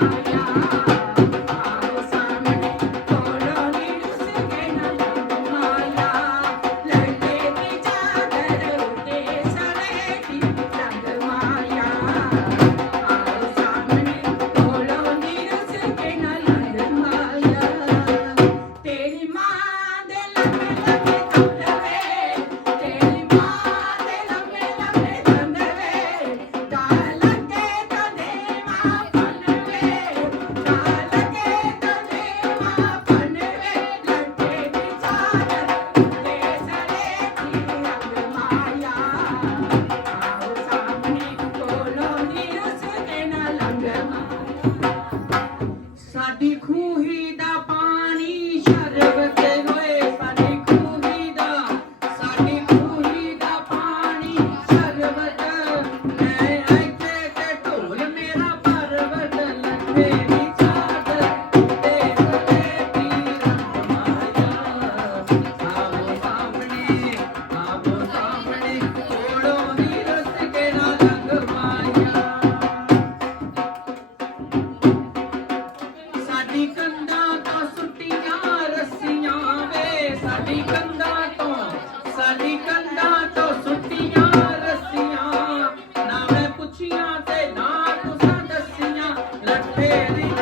yeah. la